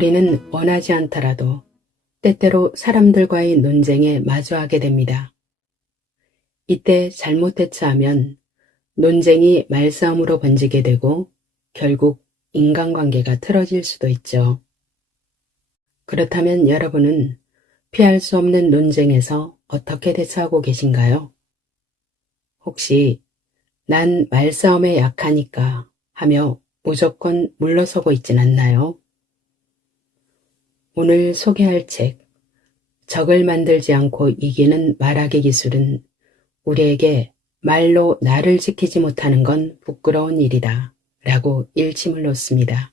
우리는 원하지 않더라도 때때로 사람들과의 논쟁에 마주하게 됩니다. 이때 잘못 대처하면 논쟁이 말싸움으로 번지게 되고 결국 인간관계가 틀어질 수도 있죠. 그렇다면 여러분은 피할 수 없는 논쟁에서 어떻게 대처하고 계신가요? 혹시 난 말싸움에 약하니까 하며 무조건 물러서고 있진 않나요? 오늘 소개할 책, 적을 만들지 않고 이기는 말하기 기술은 우리에게 말로 나를 지키지 못하는 건 부끄러운 일이다 라고 일침을 놓습니다.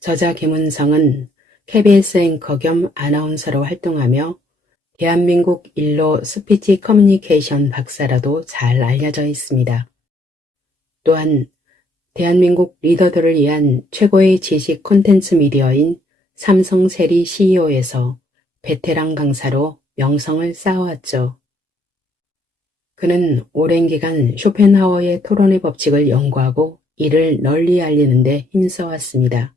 저자 김은성은 KBS 앵커 겸 아나운서로 활동하며 대한민국 일로 스피치 커뮤니케이션 박사라도 잘 알려져 있습니다. 또한 대한민국 리더들을 위한 최고의 지식 콘텐츠 미디어인 삼성세리 CEO에서 베테랑 강사로 명성을 쌓아왔죠. 그는 오랜 기간 쇼펜하우어의 토론의 법칙을 연구하고 이를 널리 알리는 데 힘써왔습니다.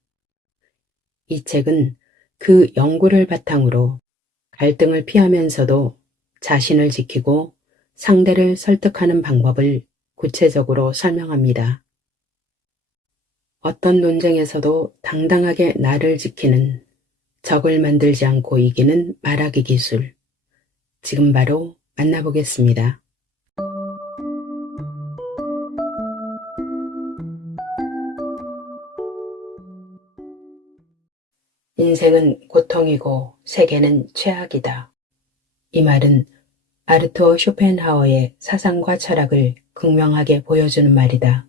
이 책은 그 연구를 바탕으로 갈등을 피하면서도 자신을 지키고 상대를 설득하는 방법을 구체적으로 설명합니다. 어떤 논쟁에서도 당당하게 나를 지키는, 적을 만들지 않고 이기는 말하기 기술. 지금 바로 만나보겠습니다. 인생은 고통이고 세계는 최악이다. 이 말은 아르투어 쇼펜하우어의 사상과 철학을 극명하게 보여주는 말이다.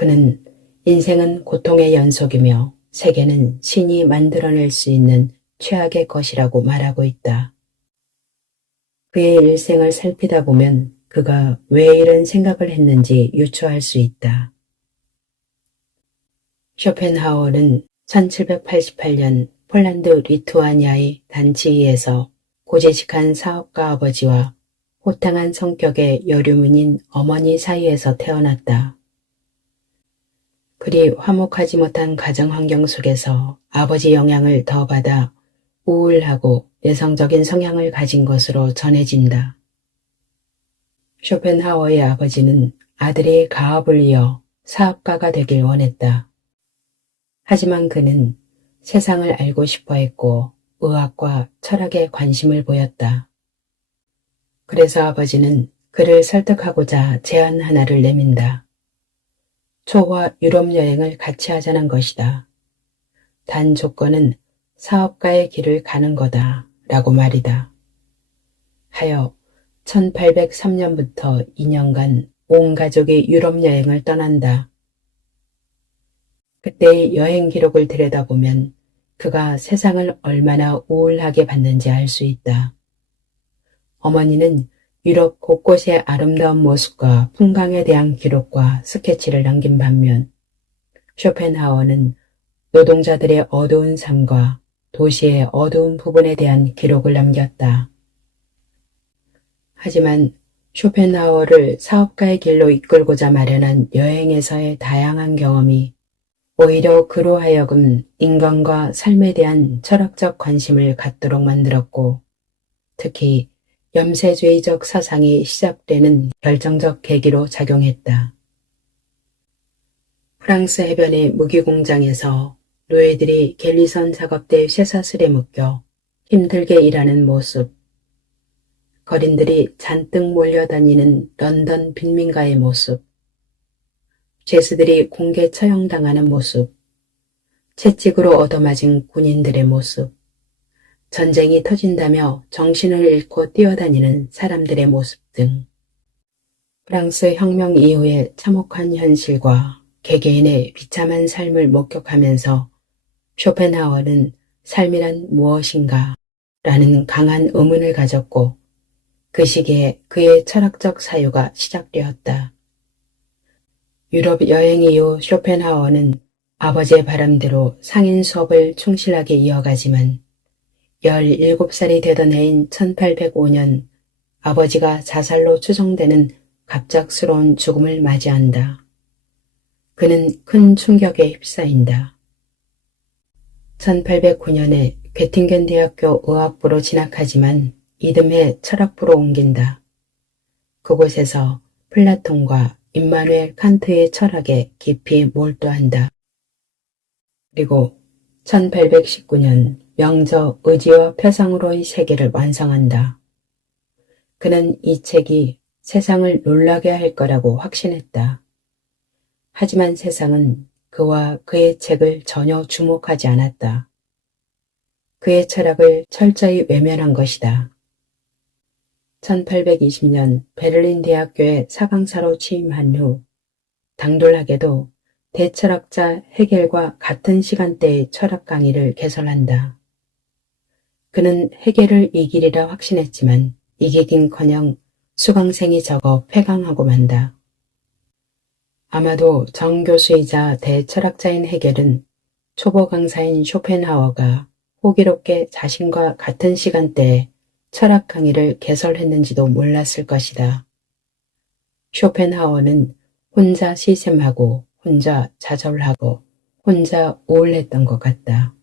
그는 인생은 고통의 연속이며 세계는 신이 만들어낼 수 있는 최악의 것이라고 말하고 있다. 그의 일생을 살피다 보면 그가 왜 이런 생각을 했는지 유추할 수 있다. 쇼펜하우어는 1788년 폴란드 리투아니아의 단치히에서 고지식한 사업가 아버지와 호탕한 성격의 여류문인 어머니 사이에서 태어났다. 그리 화목하지 못한 가정 환경 속에서 아버지 영향을 더 받아 우울하고 내성적인 성향을 가진 것으로 전해진다. 쇼펜하우어의 아버지는 아들이 가업을 이어 사업가가 되길 원했다. 하지만 그는 세상을 알고 싶어 했고 의학과 철학에 관심을 보였다. 그래서 아버지는 그를 설득하고자 제안 하나를 내민다. 초와 유럽 여행을 같이 하자는 것이다. 단 조건은 사업가의 길을 가는 거다 라고 말이다. 하여 1803년부터 2년간 온 가족이 유럽 여행을 떠난다. 그때의 여행 기록을 들여다보면 그가 세상을 얼마나 우울하게 봤는지 알 수 있다. 어머니는 유럽 곳곳의 아름다운 모습과 풍광에 대한 기록과 스케치를 남긴 반면 쇼펜하우어는 노동자들의 어두운 삶과 도시의 어두운 부분에 대한 기록을 남겼다. 하지만 쇼펜하우어를 사업가의 길로 이끌고자 마련한 여행에서의 다양한 경험이 오히려 그로 하여금 인간과 삶에 대한 철학적 관심을 갖도록 만들었고 특히 염세주의적 사상이 시작되는 결정적 계기로 작용했다. 프랑스 해변의 무기공장에서 노예들이 갤리선 작업대 쇠사슬에 묶여 힘들게 일하는 모습, 거린들이 잔뜩 몰려다니는 런던 빈민가의 모습, 죄수들이 공개 처형당하는 모습, 채찍으로 얻어맞은 군인들의 모습, 전쟁이 터진다며 정신을 잃고 뛰어다니는 사람들의 모습 등 프랑스 혁명 이후의 참혹한 현실과 개개인의 비참한 삶을 목격하면서 쇼펜하우어는 삶이란 무엇인가 라는 강한 의문을 가졌고 그 시기에 그의 철학적 사유가 시작되었다. 유럽 여행 이후 쇼펜하우어는 아버지의 바람대로 상인 수업을 충실하게 이어가지만 17살이 되던 해인 1805년 아버지가 자살로 추정되는 갑작스러운 죽음을 맞이한다. 그는 큰 충격에 휩싸인다. 1809년에 괴팅겐 대학교 의학부로 진학하지만 이듬해 철학부로 옮긴다. 그곳에서 플라톤과 임마누엘 칸트의 철학에 깊이 몰두한다. 그리고 1819년 명저 의지와 표상으로의 세계를 완성한다. 그는 이 책이 세상을 놀라게 할 거라고 확신했다. 하지만 세상은 그와 그의 책을 전혀 주목하지 않았다. 그의 철학을 철저히 외면한 것이다. 1820년 베를린 대학교에 사강사로 취임한 후 당돌하게도 대철학자 헤겔과 같은 시간대의 철학 강의를 개설한다. 그는 헤겔을 이기리라 확신했지만 이기긴커녕 수강생이 적어 폐강하고 만다. 아마도 정교수이자 대철학자인 헤겔은 초보 강사인 쇼펜하워가 호기롭게 자신과 같은 시간대에 철학 강의를 개설했는지도 몰랐을 것이다. 쇼펜하워는 혼자 시샘하고 혼자 좌절하고 혼자 우울했던 것 같다.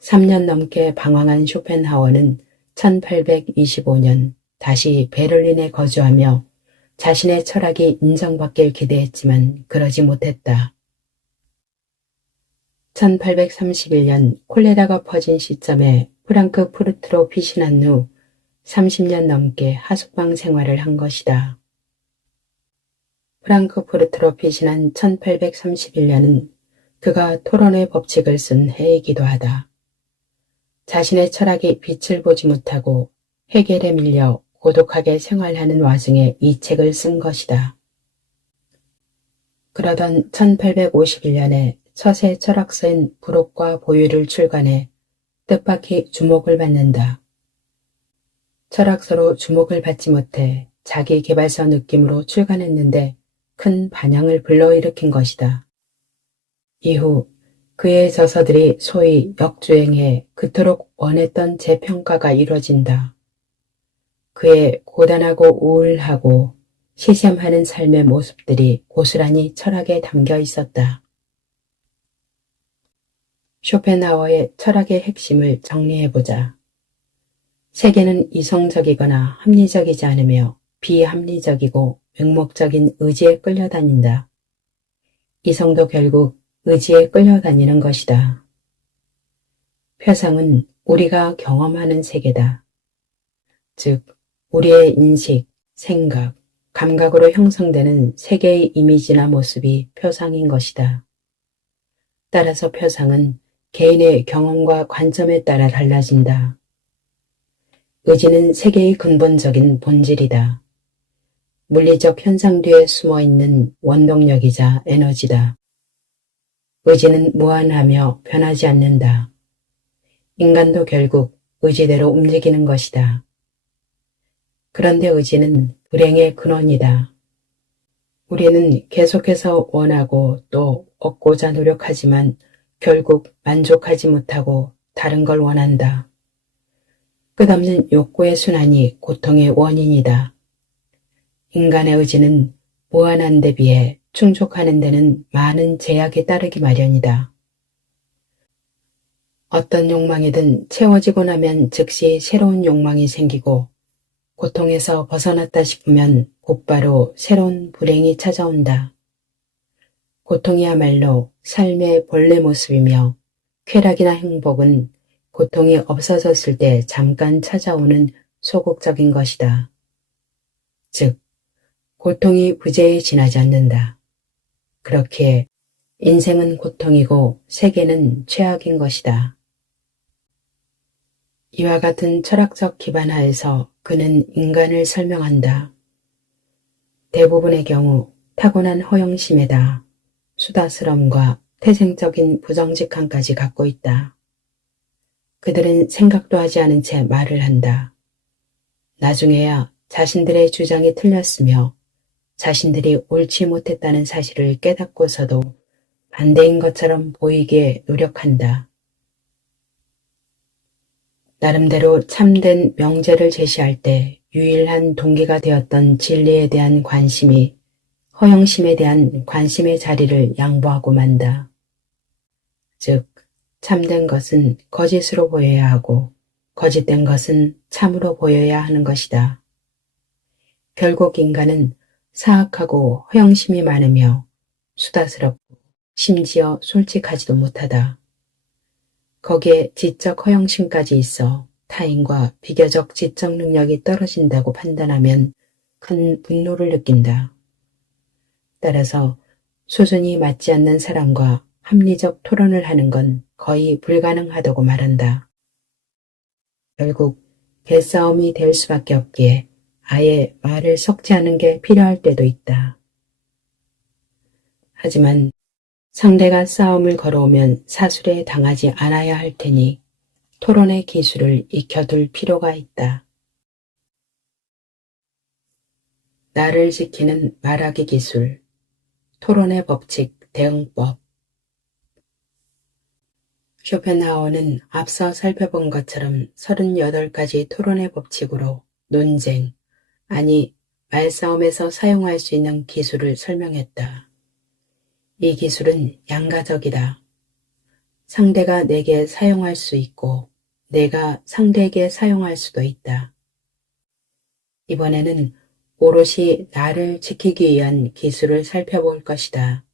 3년 넘게 방황한 쇼펜하워는 1825년 다시 베를린에 거주하며 자신의 철학이 인정받길 기대했지만 그러지 못했다. 1831년 콜레라가 퍼진 시점에 프랑크푸르트로 피신한 후 30년 넘게 하숙방 생활을 한 것이다. 프랑크푸르트로 피신한 1831년은 그가 토론의 법칙을 쓴 해이기도 하다. 자신의 철학이 빛을 보지 못하고 헤겔에 밀려 고독하게 생활하는 와중에 이 책을 쓴 것이다. 그러던 1851년에 서세 철학서인 부록과 보유를 출간해 뜻밖의 주목을 받는다. 철학서로 주목을 받지 못해 자기 개발서 느낌으로 출간했는데 큰 반향을 불러일으킨 것이다. 이후 그의 저서들이 소위 역주행해 그토록 원했던 재평가가 이뤄진다. 그의 고단하고 우울하고 시샘하는 삶의 모습들이 고스란히 철학에 담겨 있었다. 쇼펜하워의 철학의 핵심을 정리해보자. 세계는 이성적이거나 합리적이지 않으며 비합리적이고 맹목적인 의지에 끌려다닌다. 이성도 결국 의지에 끌려다니는 것이다. 표상은 우리가 경험하는 세계다. 즉, 우리의 인식, 생각, 감각으로 형성되는 세계의 이미지나 모습이 표상인 것이다. 따라서 표상은 개인의 경험과 관점에 따라 달라진다. 의지는 세계의 근본적인 본질이다. 물리적 현상 뒤에 숨어있는 원동력이자 에너지다. 의지는 무한하며 변하지 않는다. 인간도 결국 의지대로 움직이는 것이다. 그런데 의지는 불행의 근원이다. 우리는 계속해서 원하고 또 얻고자 노력하지만 결국 만족하지 못하고 다른 걸 원한다. 끝없는 욕구의 순환이 고통의 원인이다. 인간의 의지는 무한한 데 비해 충족하는 데는 많은 제약이 따르기 마련이다. 어떤 욕망이든 채워지고 나면 즉시 새로운 욕망이 생기고 고통에서 벗어났다 싶으면 곧바로 새로운 불행이 찾아온다. 고통이야말로 삶의 본래 모습이며 쾌락이나 행복은 고통이 없어졌을 때 잠깐 찾아오는 소극적인 것이다. 즉, 고통이 부재에 지나지 않는다. 그렇기에 인생은 고통이고 세계는 최악인 것이다. 이와 같은 철학적 기반 하에서 그는 인간을 설명한다. 대부분의 경우 타고난 허영심에다 수다스럼과 태생적인 부정직함까지 갖고 있다. 그들은 생각도 하지 않은 채 말을 한다. 나중에야 자신들의 주장이 틀렸으며 자신들이 옳지 못했다는 사실을 깨닫고서도 반대인 것처럼 보이기에 노력한다. 나름대로 참된 명제를 제시할 때 유일한 동기가 되었던 진리에 대한 관심이 허영심에 대한 관심의 자리를 양보하고 만다. 즉, 참된 것은 거짓으로 보여야 하고 거짓된 것은 참으로 보여야 하는 것이다. 결국 인간은 사악하고 허영심이 많으며 수다스럽고 심지어 솔직하지도 못하다. 거기에 지적 허영심까지 있어 타인과 비교적 지적 능력이 떨어진다고 판단하면 큰 분노를 느낀다. 따라서 수준이 맞지 않는 사람과 합리적 토론을 하는 건 거의 불가능하다고 말한다. 결국 개싸움이 될 수밖에 없기에 아예 말을 섞지 않은 게 필요할 때도 있다. 하지만 상대가 싸움을 걸어오면 사술에 당하지 않아야 할 테니 토론의 기술을 익혀둘 필요가 있다. 나를 지키는 말하기 기술, 토론의 법칙, 대응법. 쇼펜하우어는 앞서 살펴본 것처럼 38가지 토론의 법칙으로 논쟁, 아니 말싸움에서 사용할 수 있는 기술을 설명했다. 이 기술은 양가적이다. 상대가 내게 사용할 수 있고 내가 상대에게 사용할 수도 있다. 이번에는 오롯이 나를 지키기 위한 기술을 살펴볼 것이다.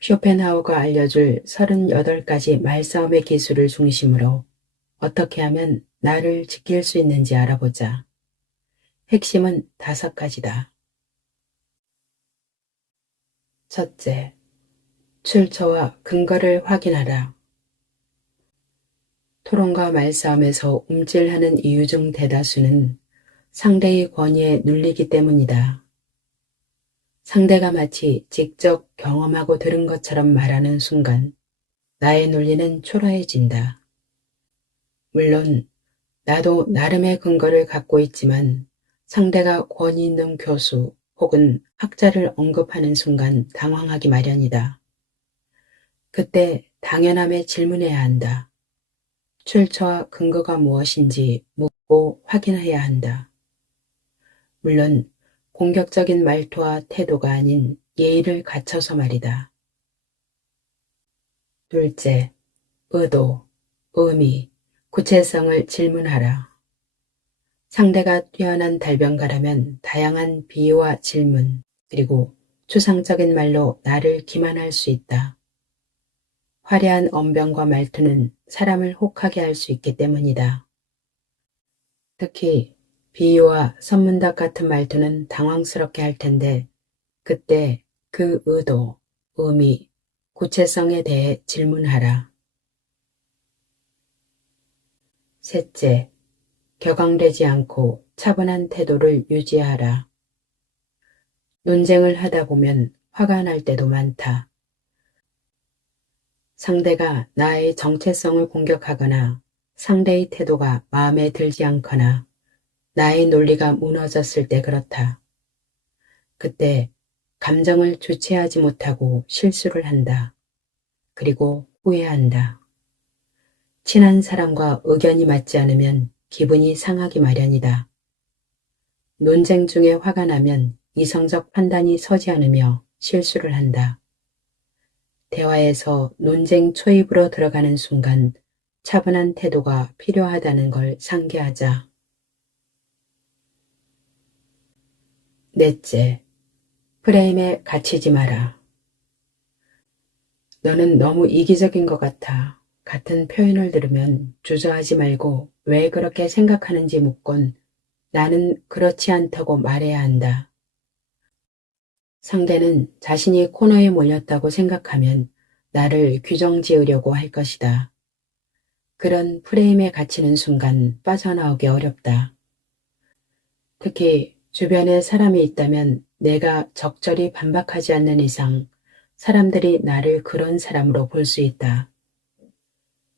쇼펜하우어가 알려줄 38가지 말싸움의 기술을 중심으로 어떻게 하면 나를 지킬 수 있는지 알아보자. 핵심은 5가지다. 첫째, 출처와 근거를 확인하라. 토론과 말싸움에서 움찔하는 이유 중 대다수는 상대의 권위에 눌리기 때문이다. 상대가 마치 직접 경험하고 들은 것처럼 말하는 순간 나의 논리는 초라해진다. 물론 나도 나름의 근거를 갖고 있지만 상대가 권위 있는 교수 혹은 학자를 언급하는 순간 당황하기 마련이다. 그때 당연함에 질문해야 한다. 출처와 근거가 무엇인지 묻고 확인해야 한다. 물론 공격적인 말투와 태도가 아닌 예의를 갖춰서 말이다. 둘째, 의도, 의미, 구체성을 질문하라. 상대가 뛰어난 달변가라면 다양한 비유와 질문, 그리고 추상적인 말로 나를 기만할 수 있다. 화려한 언변과 말투는 사람을 혹하게 할 수 있기 때문이다. 특히 비유와 선문답 같은 말투는 당황스럽게 할 텐데 그때 그 의도, 의미, 구체성에 대해 질문하라. 셋째, 격앙되지 않고 차분한 태도를 유지하라. 논쟁을 하다 보면 화가 날 때도 많다. 상대가 나의 정체성을 공격하거나 상대의 태도가 마음에 들지 않거나 나의 논리가 무너졌을 때 그렇다. 그때 감정을 주체하지 못하고 실수를 한다. 그리고 후회한다. 친한 사람과 의견이 맞지 않으면 기분이 상하기 마련이다. 논쟁 중에 화가 나면 이성적 판단이 서지 않으며 실수를 한다. 대화에서 논쟁 초입으로 들어가는 순간 차분한 태도가 필요하다는 걸 상기하자. 넷째, 프레임에 갇히지 마라. 너는 너무 이기적인 것 같아. 같은 표현을 들으면 주저하지 말고 왜 그렇게 생각하는지 묻곤 나는 그렇지 않다고 말해야 한다. 상대는 자신이 코너에 몰렸다고 생각하면 나를 규정 지으려고 할 것이다. 그런 프레임에 갇히는 순간 빠져나오기 어렵다. 특히 주변에 사람이 있다면 내가 적절히 반박하지 않는 이상 사람들이 나를 그런 사람으로 볼 수 있다.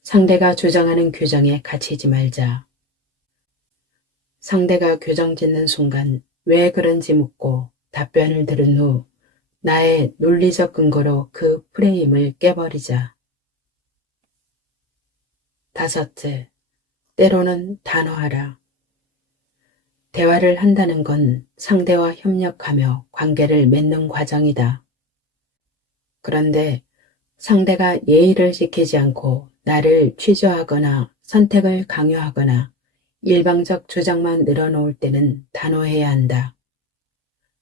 상대가 주장하는 규정에 갇히지 말자. 상대가 규정 짓는 순간 왜 그런지 묻고 답변을 들은 후 나의 논리적 근거로 그 프레임을 깨버리자. 다섯째, 때로는 단호하라. 대화를 한다는 건 상대와 협력하며 관계를 맺는 과정이다. 그런데 상대가 예의를 지키지 않고 나를 취조하거나 선택을 강요하거나 일방적 주장만 늘어놓을 때는 단호해야 한다.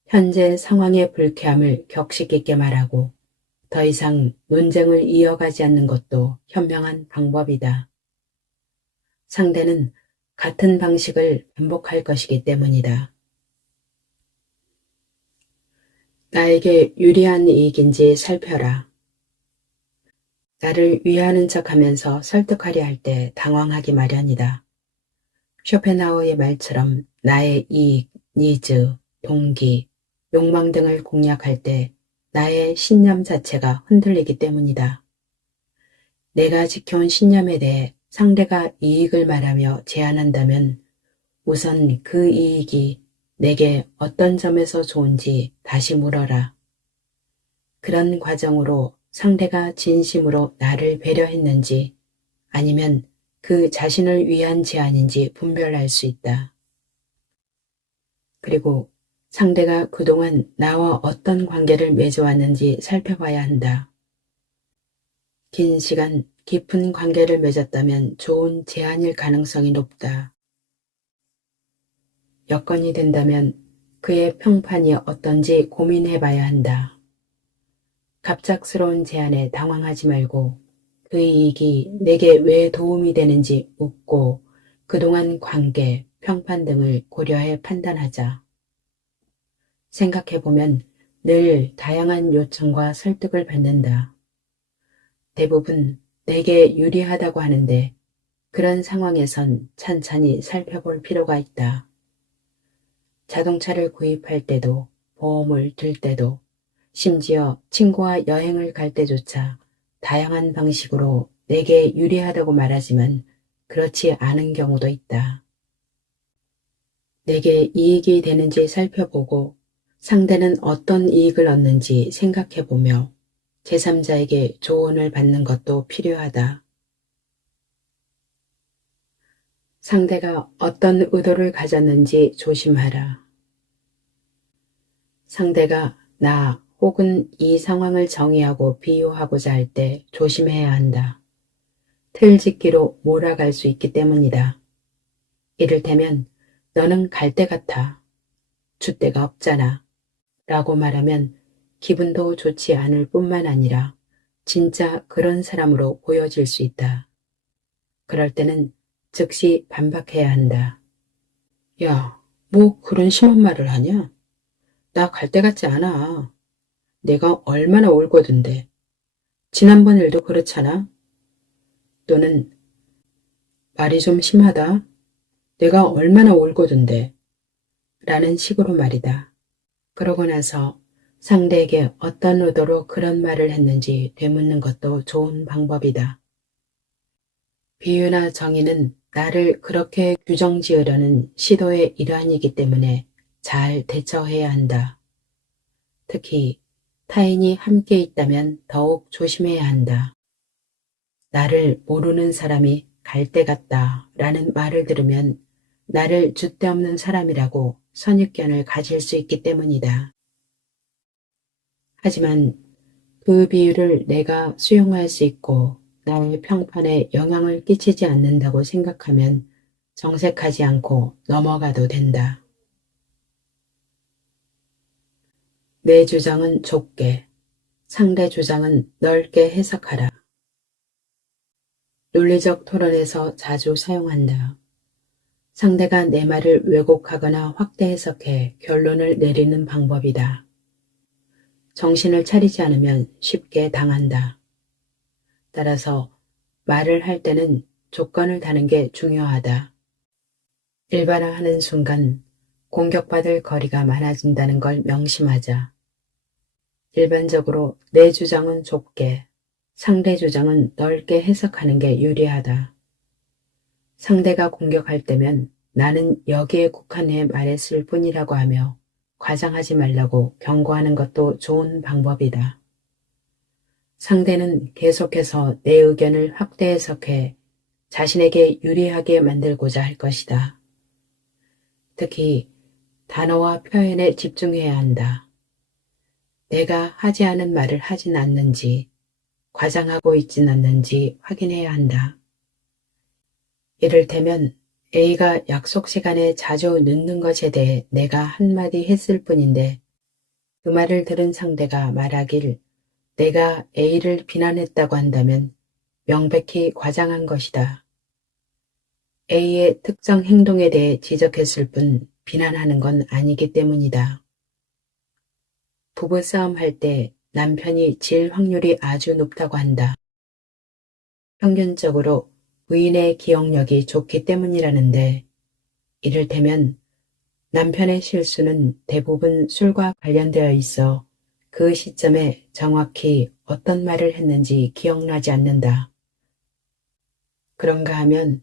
현재 상황의 불쾌함을 격식 있게 말하고 더 이상 논쟁을 이어가지 않는 것도 현명한 방법이다. 상대는 같은 방식을 반복할 것이기 때문이다. 나에게 유리한 이익인지 살펴라. 나를 위하는 척하면서 설득하려 할 때 당황하기 마련이다. 쇼펜하우어의 말처럼 나의 이익, 니즈, 동기, 욕망 등을 공략할 때 나의 신념 자체가 흔들리기 때문이다. 내가 지켜온 신념에 대해 상대가 이익을 말하며 제안한다면 우선 그 이익이 내게 어떤 점에서 좋은지 다시 물어라. 그런 과정으로 상대가 진심으로 나를 배려했는지 아니면 그 자신을 위한 제안인지 분별할 수 있다. 그리고 상대가 그동안 나와 어떤 관계를 맺어왔는지 살펴봐야 한다. 긴 시간 깊은 관계를 맺었다면 좋은 제안일 가능성이 높다. 여건이 된다면 그의 평판이 어떤지 고민해봐야 한다. 갑작스러운 제안에 당황하지 말고 그 이익이 내게 왜 도움이 되는지 묻고 그동안 관계, 평판 등을 고려해 판단하자. 생각해보면 늘 다양한 요청과 설득을 받는다. 대부분 내게 유리하다고 하는데 그런 상황에선 찬찬히 살펴볼 필요가 있다. 자동차를 구입할 때도, 보험을 들 때도, 심지어 친구와 여행을 갈 때조차 다양한 방식으로 내게 유리하다고 말하지만 그렇지 않은 경우도 있다. 내게 이익이 되는지 살펴보고 상대는 어떤 이익을 얻는지 생각해보며 제3자에게 조언을 받는 것도 필요하다. 상대가 어떤 의도를 가졌는지 조심하라. 상대가 나 혹은 이 상황을 정의하고 비유하고자 할 때 조심해야 한다. 틀짓기로 몰아갈 수 있기 때문이다. 이를테면 너는 갈 데 같아. 줏대가 없잖아. 라고 말하면 기분도 좋지 않을 뿐만 아니라 진짜 그런 사람으로 보여질 수 있다. 그럴 때는 즉시 반박해야 한다. 야, 뭐 그런 심한 말을 하냐? 나 갈 데 같지 않아. 내가 얼마나 올거든데. 지난번 일도 그렇잖아. 또는 말이 좀 심하다. 내가 얼마나 올거든데. 라는 식으로 말이다. 그러고 나서 상대에게 어떤 의도로 그런 말을 했는지 되묻는 것도 좋은 방법이다. 비유나 정의는 나를 그렇게 규정지으려는 시도의 일환이기 때문에 잘 대처해야 한다. 특히 타인이 함께 있다면 더욱 조심해야 한다. 나를 모르는 사람이 갈 데 같다 라는 말을 들으면 나를 줏대없는 사람이라고 선입견을 가질 수 있기 때문이다. 하지만 그 비유를 내가 수용할 수 있고 나의 평판에 영향을 끼치지 않는다고 생각하면 정색하지 않고 넘어가도 된다. 내 주장은 좁게, 상대 주장은 넓게 해석하라. 논리적 토론에서 자주 사용한다. 상대가 내 말을 왜곡하거나 확대 해석해 결론을 내리는 방법이다. 정신을 차리지 않으면 쉽게 당한다. 따라서 말을 할 때는 조건을 다는 게 중요하다. 일반화하는 순간 공격받을 거리가 많아진다는 걸 명심하자. 일반적으로 내 주장은 좁게, 상대 주장은 넓게 해석하는 게 유리하다. 상대가 공격할 때면 나는 여기에 국한해 말했을 뿐이라고 하며 과장하지 말라고 경고하는 것도 좋은 방법이다. 상대는 계속해서 내 의견을 확대 해석해 자신에게 유리하게 만들고자 할 것이다. 특히 단어와 표현에 집중해야 한다. 내가 하지 않은 말을 하진 않는지, 과장하고 있진 않는지 확인해야 한다. 이를테면 A가 약속 시간에 자주 늦는 것에 대해 내가 한마디 했을 뿐인데 그 말을 들은 상대가 말하길 내가 A를 비난했다고 한다면 명백히 과장한 것이다. A의 특정 행동에 대해 지적했을 뿐 비난하는 건 아니기 때문이다. 부부싸움 할 때 남편이 질 확률이 아주 높다고 한다. 평균적으로 부인의 기억력이 좋기 때문이라는데 이를테면 남편의 실수는 대부분 술과 관련되어 있어 그 시점에 정확히 어떤 말을 했는지 기억나지 않는다. 그런가 하면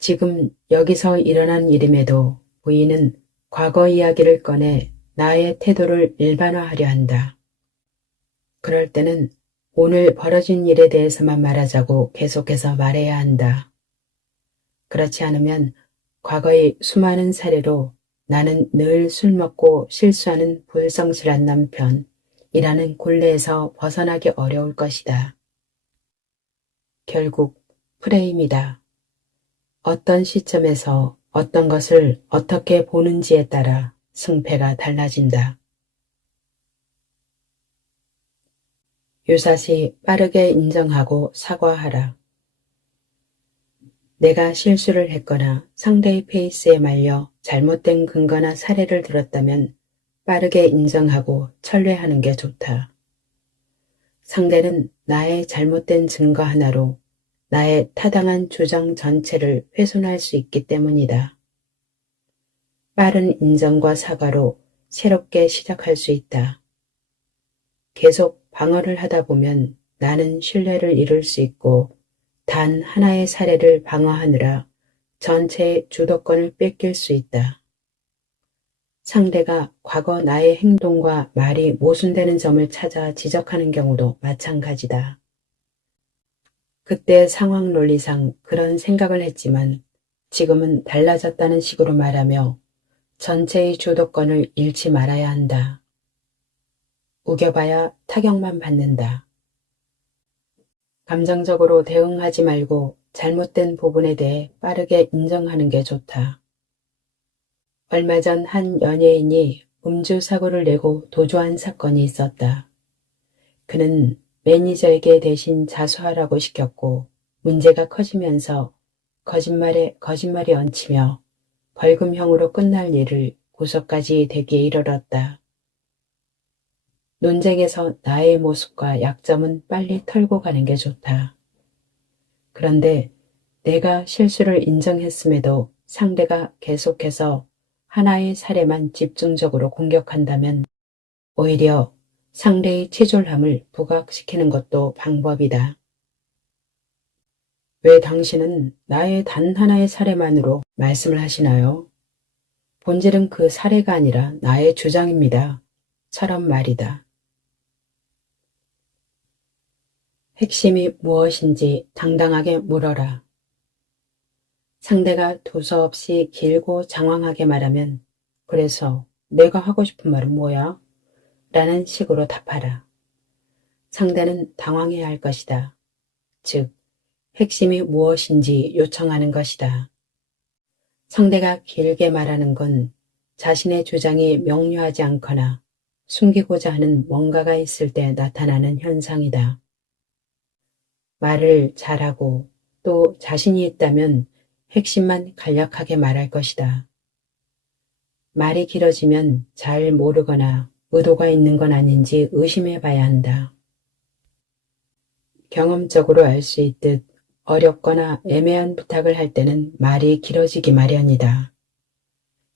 지금 여기서 일어난 일임에도 부인은 과거 이야기를 꺼내 나의 태도를 일반화하려 한다. 그럴 때는 오늘 벌어진 일에 대해서만 말하자고 계속해서 말해야 한다. 그렇지 않으면 과거의 수많은 사례로 나는 늘 술 먹고 실수하는 불성실한 남편이라는 굴레에서 벗어나기 어려울 것이다. 결국 프레임이다. 어떤 시점에서 어떤 것을 어떻게 보는지에 따라 승패가 달라진다. 유사시 빠르게 인정하고 사과하라. 내가 실수를 했거나 상대의 페이스에 말려 잘못된 근거나 사례를 들었다면 빠르게 인정하고 철회하는 게 좋다. 상대는 나의 잘못된 증거 하나로 나의 타당한 주장 전체를 훼손할 수 있기 때문이다. 빠른 인정과 사과로 새롭게 시작할 수 있다. 계속 방어를 하다 보면 나는 신뢰를 잃을 수 있고 단 하나의 사례를 방어하느라 전체의 주도권을 뺏길 수 있다. 상대가 과거 나의 행동과 말이 모순되는 점을 찾아 지적하는 경우도 마찬가지다. 그때 상황 논리상 그런 생각을 했지만 지금은 달라졌다는 식으로 말하며 전체의 주도권을 잃지 말아야 한다. 우겨봐야 타격만 받는다. 감정적으로 대응하지 말고 잘못된 부분에 대해 빠르게 인정하는 게 좋다. 얼마 전 한 연예인이 음주 사고를 내고 도주한 사건이 있었다. 그는 매니저에게 대신 자수하라고 시켰고 문제가 커지면서 거짓말에 거짓말이 얹히며 벌금형으로 끝날 일을 구속까지 되기에 이르렀다. 논쟁에서 나의 모습과 약점은 빨리 털고 가는 게 좋다. 그런데 내가 실수를 인정했음에도 상대가 계속해서 하나의 사례만 집중적으로 공격한다면 오히려 상대의 치졸함을 부각시키는 것도 방법이다. 왜 당신은 나의 단 하나의 사례만으로 말씀을 하시나요? 본질은 그 사례가 아니라 나의 주장입니다. 처럼 말이다. 핵심이 무엇인지 당당하게 물어라. 상대가 두서없이 길고 장황하게 말하면 그래서 내가 하고 싶은 말은 뭐야? 라는 식으로 답하라. 상대는 당황해야 할 것이다. 즉, 핵심이 무엇인지 요청하는 것이다. 상대가 길게 말하는 건 자신의 주장이 명료하지 않거나 숨기고자 하는 뭔가가 있을 때 나타나는 현상이다. 말을 잘하고 또 자신이 있다면 핵심만 간략하게 말할 것이다. 말이 길어지면 잘 모르거나 의도가 있는 건 아닌지 의심해 봐야 한다. 경험적으로 알 수 있듯 어렵거나 애매한 부탁을 할 때는 말이 길어지기 마련이다.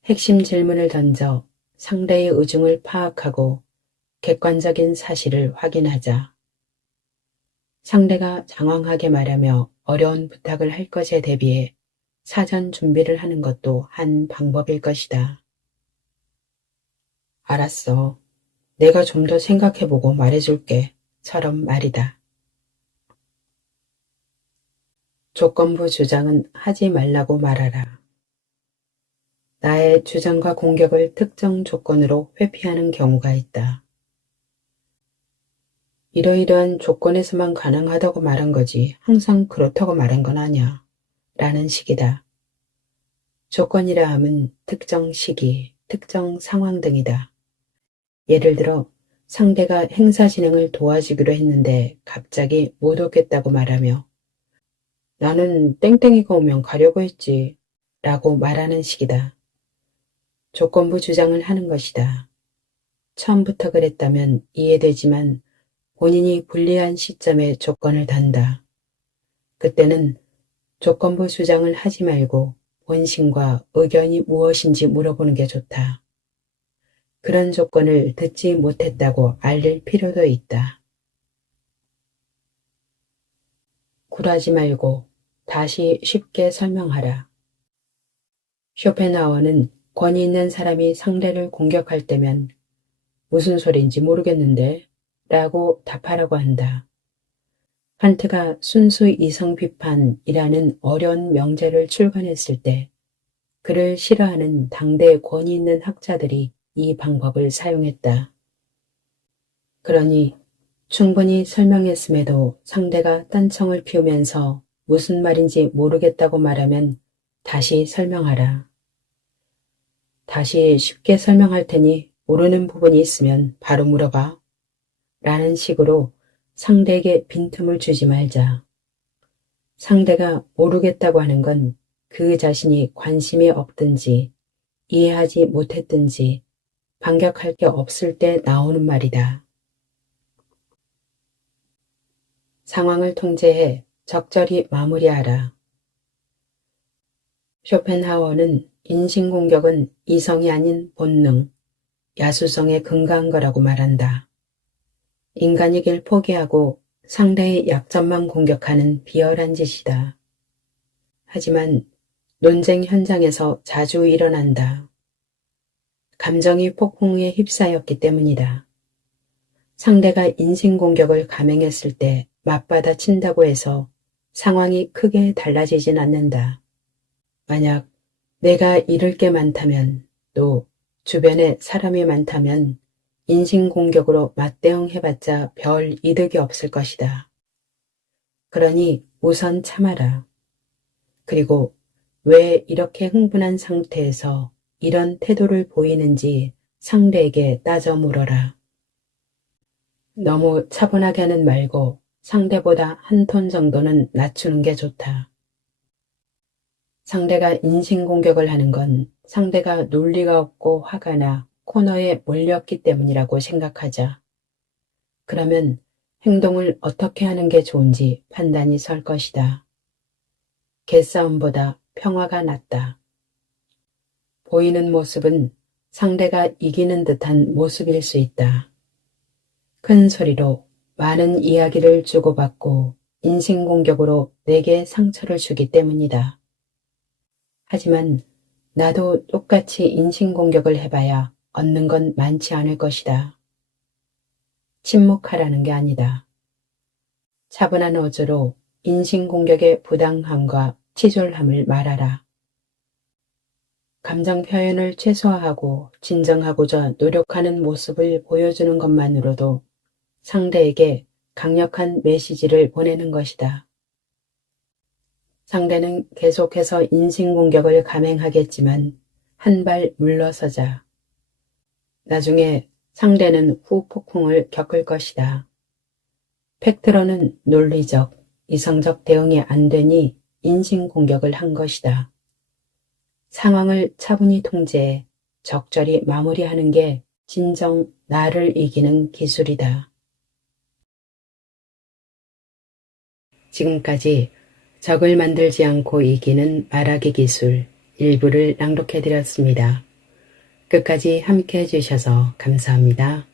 핵심 질문을 던져 상대의 의중을 파악하고 객관적인 사실을 확인하자. 상대가 장황하게 말하며 어려운 부탁을 할 것에 대비해 사전 준비를 하는 것도 한 방법일 것이다. 알았어. 내가 좀 더 생각해보고 말해줄게. 처럼 말이다. 조건부 주장은 하지 말라고 말하라. 나의 주장과 공격을 특정 조건으로 회피하는 경우가 있다. 이러이러한 조건에서만 가능하다고 말한 거지 항상 그렇다고 말한 건 아니야. 라는 식이다. 조건이라 함은 특정 시기, 특정 상황 등이다. 예를 들어 상대가 행사 진행을 도와주기로 했는데 갑자기 못 오겠다고 말하며 나는 땡땡이가 오면 가려고 했지 라고 말하는 식이다. 조건부 주장을 하는 것이다. 처음부터 그랬다면 이해되지만 본인이 불리한 시점에 조건을 단다. 그때는 조건부 주장을 하지 말고 본심과 의견이 무엇인지 물어보는 게 좋다. 그런 조건을 듣지 못했다고 알릴 필요도 있다. 굴하지 말고 다시 쉽게 설명하라. 쇼펜하우어는 권위 있는 사람이 상대를 공격할 때면 무슨 소리인지 모르겠는데 라고 답하라고 한다. 칸트가 순수 이성 비판이라는 어려운 명제를 출간했을 때 그를 싫어하는 당대 권위 있는 학자들이 이 방법을 사용했다. 그러니 충분히 설명했음에도 상대가 딴청을 피우면서 무슨 말인지 모르겠다고 말하면 다시 설명하라. 다시 쉽게 설명할 테니 모르는 부분이 있으면 바로 물어봐. 라는 식으로 상대에게 빈틈을 주지 말자. 상대가 모르겠다고 하는 건 그 자신이 관심이 없든지 이해하지 못했든지 반격할 게 없을 때 나오는 말이다. 상황을 통제해 적절히 마무리하라. 쇼펜하우어는 인신공격은 이성이 아닌 본능, 야수성에 근거한 거라고 말한다. 인간이길 포기하고 상대의 약점만 공격하는 비열한 짓이다. 하지만 논쟁 현장에서 자주 일어난다. 감정이 폭풍에 휩싸였기 때문이다. 상대가 인신공격을 감행했을 때 맞받아 친다고 해서 상황이 크게 달라지진 않는다. 만약 내가 잃을 게 많다면 또 주변에 사람이 많다면 인신공격으로 맞대응해봤자 별 이득이 없을 것이다. 그러니 우선 참아라. 그리고 왜 이렇게 흥분한 상태에서 이런 태도를 보이는지 상대에게 따져 물어라. 너무 차분하게 하는 말고 상대보다 한 톤 정도는 낮추는 게 좋다. 상대가 인신공격을 하는 건 상대가 논리가 없고 화가 나 코너에 몰렸기 때문이라고 생각하자. 그러면 행동을 어떻게 하는 게 좋은지 판단이 설 것이다. 개싸움보다 평화가 낫다. 보이는 모습은 상대가 이기는 듯한 모습일 수 있다. 큰 소리로 많은 이야기를 주고받고 인신공격으로 내게 상처를 주기 때문이다. 하지만 나도 똑같이 인신공격을 해봐야 얻는 건 많지 않을 것이다. 침묵하라는 게 아니다. 차분한 어조로 인신공격의 부당함과 치졸함을 말하라. 감정 표현을 최소화하고 진정하고자 노력하는 모습을 보여주는 것만으로도 상대에게 강력한 메시지를 보내는 것이다. 상대는 계속해서 인신공격을 감행하겠지만 한 발 물러서자. 나중에 상대는 후폭풍을 겪을 것이다. 팩트로는 논리적, 이성적 대응이 안 되니 인신공격을 한 것이다. 상황을 차분히 통제해 적절히 마무리하는 게 진정 나를 이기는 기술이다. 지금까지 적을 만들지 않고 이기는 말하기 기술 일부를 낭독해드렸습니다. 끝까지 함께 해주셔서 감사합니다.